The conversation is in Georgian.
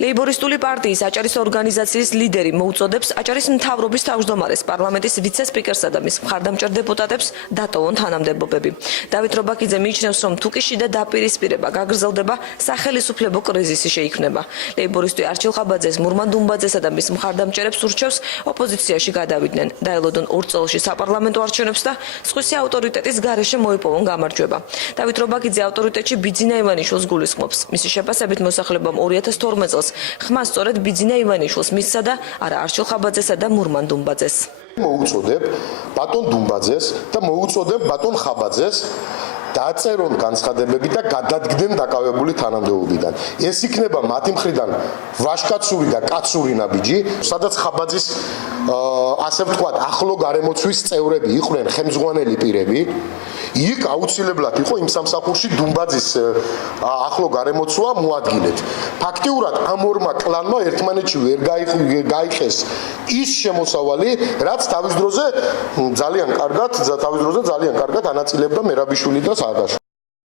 ლეიბორისტული პარტიის აჭარის ორგანიზაციის ლიდერი მოუწოდებს აჭარის მთავრობის თავმჯდომარეს პარლამენტის ვიცე-სპიკერსა და მის მხარდამჭერ დეპუტატებს დატოვონ თანამდებობები. დავით რობაქიძე მიიჩნევს, რომ თუ კი შიდა დაპირისპირება გაგრძელდება, სახელისუფლებო კრიზისი შეიქმნება. ლეიბორისტი არჩილ ხაბაძეს, მურმან დუმბაძესა და მის მხარდამჭერებს ურჩევს ოპოზიციაში გადავიდნენ, დაელოდონ 2 წელში საპარლამენტო არჩევნებს და სხვისი ავტორიტეტის გარეშე მოიპოვონ გამარჯვება. დავით რობაქიძე ავტორიტეტში ბიძინა ივანიშვილს გულისხმობს. მისი შეფასებით მოსახლებამ 2012 წელს ხმა სწორედ ბიძინა ივანიშვილს მისცა და არა არჩილ ხაბაძესა და მურმან დუმბაძეს. მოუწოდებ ბატონ დუმბაძეს და მოუწოდებ ბატონ ხაბაძეს დაწერონ განცხადებები და გადადგდნენ დაკავებული თანამდებობიდან. ეს იქნება მათი მხრიდან ვაჟკაცური და კაცური ნაბიჯი, სადაც ხაბაძის ასე ვთქვათ, ახლო გარემოცვის წევრები იყვნენ ხელმძღვანელი პირები. იქ აუცილებლად იყო იმ სამსახურში დუმბაძის ახლო გარემოცვა მოადგილეთ. ფაქტიურად ამ ორმა კლანმა ერთმანეთში ვერ გაიხეს ის შემოსავალი, რაც თავის დროზე ძალიან კარგად ანაწილებდა მერაბიშვილი და სააკაშვილი.